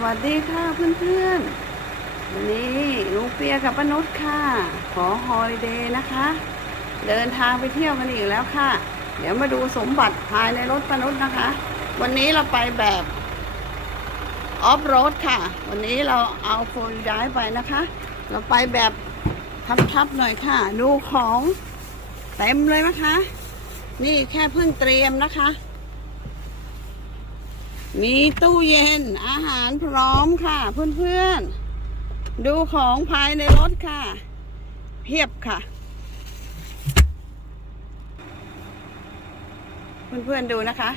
วัสดีค่ะเพื่อนๆวันนี้ลุงเปียกับป้านุชค่ะ ขอฮอลิเดย์นะคะ เดินทางไปเที่ยวกันอีกแล้วค่ะ เดี๋ยวมาดูสมบัติภายในรถป้านุชนะคะ วันนี้เราไปแบบออฟโรดค่ะ วันนี้เราเอาโฟลย้ายไปนะคะ เราไปแบบทับๆหน่อยค่ะ ดูของเต็มเลยนะคะ นี่แค่เพิ่งเตรียมนะคะ มีตู้เย็นอาหารพร้อมค่ะ เพื่อนๆ ดูของภายในรถค่ะ เพียบค่ะ เพื่อนๆดูนะคะ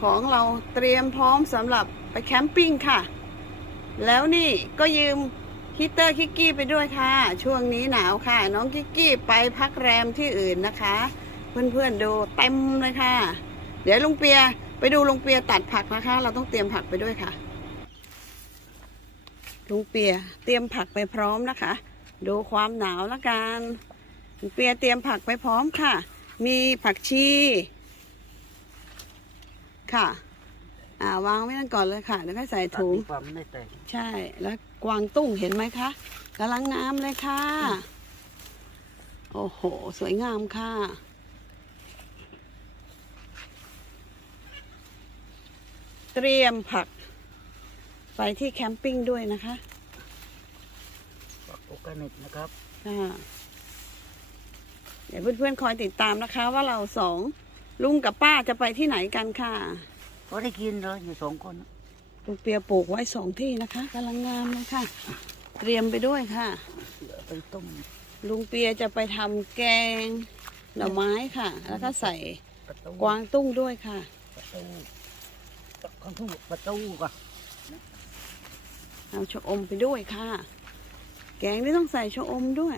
ของเราเตรียมพร้อมสำหรับไปแคมปิ้งค่ะ แล้วนี่ก็ยืมฮิตเตอร์คิกกี้ไปด้วยค่ะ ช่วงนี้หนาวค่ะ น้องคิกกี้ไปพักแรมที่อื่นนะคะ เพื่อนๆดูเต็มเลยค่ะ เดี๋ยวลุงเปีย ไปดูลุงเปียตัดผักนะคะ เราต้องเตรียมผักไปด้วยค่ะลุงเปียเตรียมผักไปพร้อมนะคะ ดูความหนาวละกันลุงเปียเตรียมผักไปพร้อมค่ะ มีผักชีค่ะ อ่าวางไว้นั่นก่อนเลยค่ะแล้วก็ใส่ตัดถุงดีกว่ามันได้แตกใช่แล้วกวางตุ้งเห็นไหมคะกำลังงามเลยค่ะ โอ้โห สวยงามค่ะ เตรียมผัก ไปที่แคมปิ้งด้วยนะคะปักโอร์แกนิกนะครับค่ะเดี๋ยวเพื่อนๆคอยติดตามนะคะ ว่าเราสองลุงกับป้าจะไปที่ไหนกันค่ะก็ได้กินเลยอยู่สองคนลุงเปียปลูกไว้สองที่นะคะกำลังงามเลยค่ะ เตรียมไปด้วยค่ะเหลือไปต้มลุงเปียจะไปทำแกงหน่อไม้ค่ะ แล้วก็ใส่ประตูกวางตุ้งด้วยค่ะ ประตูกวางตุ้งประตูก่อนเอาชะอมไปด้วยค่ะ แกงนี่ต้องใส่ชะอมด้วย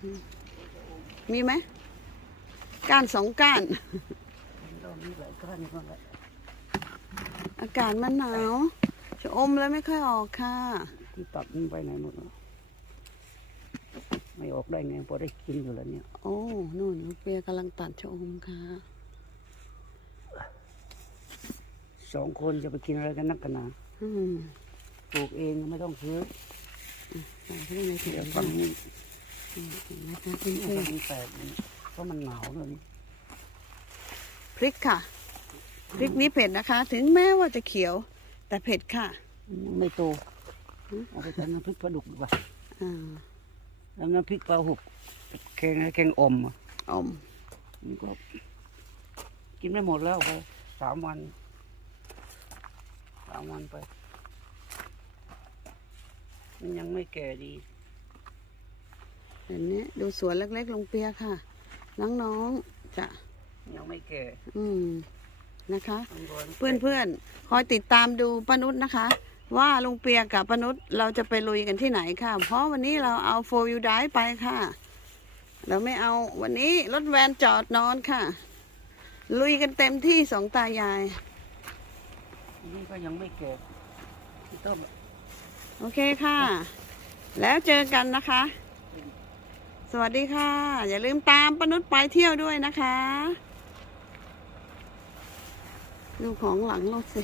อืมมีไหมก้านสองก้านเรามีหลายก้อนก็เลยอากาศมันหนาวชะอมเลยไม่ค่อยออกค่ะที่ตัดมันไปไหนหมดแล้วไม่ออกได้ไงพอได้กินอยู่แล้วเนี่ย โอ้นู่นลุงเปียกำลังตัดชะอมค่ะ สองคนจะไปกินอะไรกันนักกันหนาอืมปลูกเองไม่ต้องซื้อใส่เข้าไปในถุงเดี๋ยวค่ะฝั่งนี้นะคะเพื่ฝั่อนงนี้แตกเพราะมันหนาวเลยๆพริกค่ะ พริกนี้เผ็ดนะคะ ถึงแม้ว่าจะเขียว แต่เผ็ดค่ะมันไม่โตเอาไปทำน้ำพริกปลาดุกดีกว่าอ่าแล้วน้ำพริกปลาหุบแกงแกงอมอะอมมันก็กินไม่หมดแล้วไปสามวัน สามวันไป มันยังไม่แก่ดีเห็นนี้ดูสวนเล็กๆลงเปียค่ะ น้องๆจะยังไม่แก่ อืมนะคะมันก็เพื่อนๆคอยติดตามดูป้านุชนะคะ ว่าลุงเปียกับป้านุชเราจะไปลุยกันที่ไหนค่ะ เพราะวันนี้เราเอาโฟยูไดไปค่ะ เราไม่เอาวันนี้รถแวนจอดนอนค่ะ ลุยกันเต็มที่สองตายาย นี่ก็ยังไม่แก่ที่ต้มโอเคค่ะ แล้วเจอกันนะคะ สวัสดีค่ะ อย่าลืมตามป้านุชไปเที่ยวด้วยนะคะ ดูของหลังรถสิ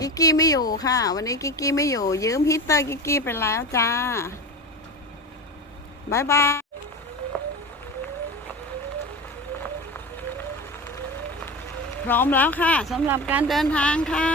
กิกกี้ไม่อยู่ค่ะ วันนี้กิกกี้ไม่อยู่ ยืมฮีตเตอร์กิกกี้ไปแล้วจ้าบายบาย พร้อมแล้วค่ะสำหรับการเดินทางค่ะ